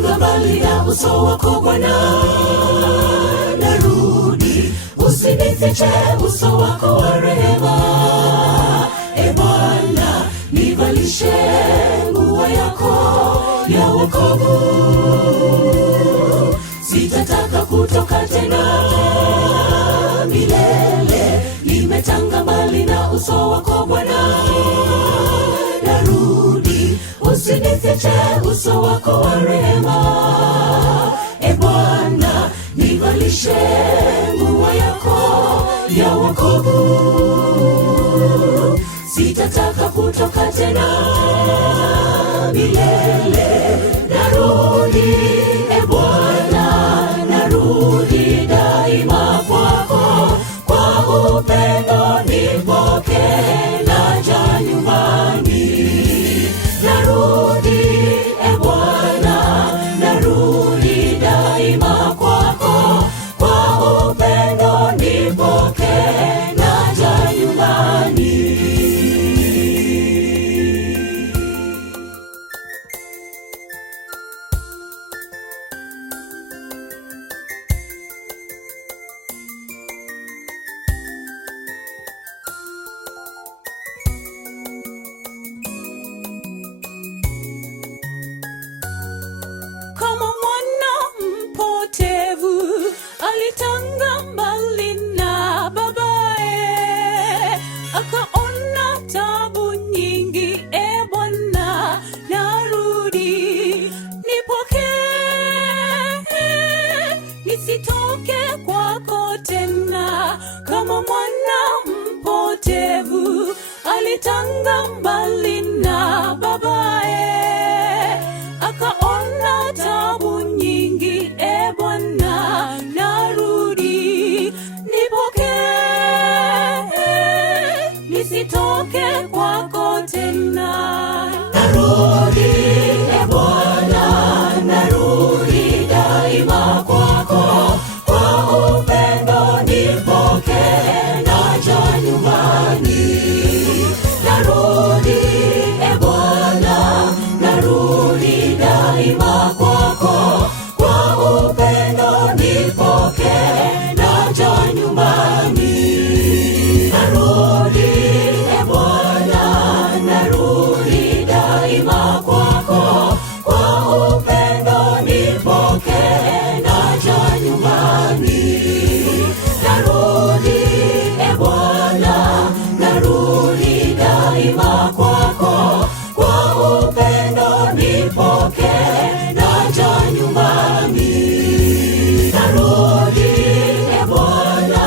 nimetanga mbali na uso wako Bwana. Narudi, usinifiche uso wako wa rehema. Bwana, nivalishe nguo yako ya wokovu. Sitataka kutoka tena milele, nimetanga mbali na uso wako Bwana. Narudi, usinifiche uso wako wa rehema. Bwana, nivalishe nguo yako ya wokovu. Sitataka kutoka tena milele. Narudi, Bwana, narudi daima kwako. Kwa upendo nipokee, naja nyumbani. Narudi, Bwana, narudi daima kwako. Kwa upendo nipokee, naja nyumbani. Kama mwana mpotevu alitanga mbali na babaye, akaona tabu nyingi. Bwana, narudi, nipokee, nisitoke kwako tena. Kama mwana mpotevu alitanga mbali na babaye, akaona tabu nyingi. Bwana, narudi, nipokee, nisitoke kwako tena. Narudi, Bwana, narudi daima kwako. Kwa upendo nipokee, naja nyumbani. Narudi, Bwana, narudi daima kwako. Kwa upendo nipokee, naja nyumbani. Narudi, Bwana, narudi daima kwako. Kwa upendo nipokee, naja nyumbani. Narudi, Bwana, narudi daima kwako. Kwa upendo nipokee, naja nyumbani. Narudi, Bwana,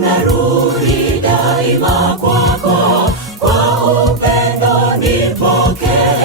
narudi daima kwako. Kwa upendo nipokee,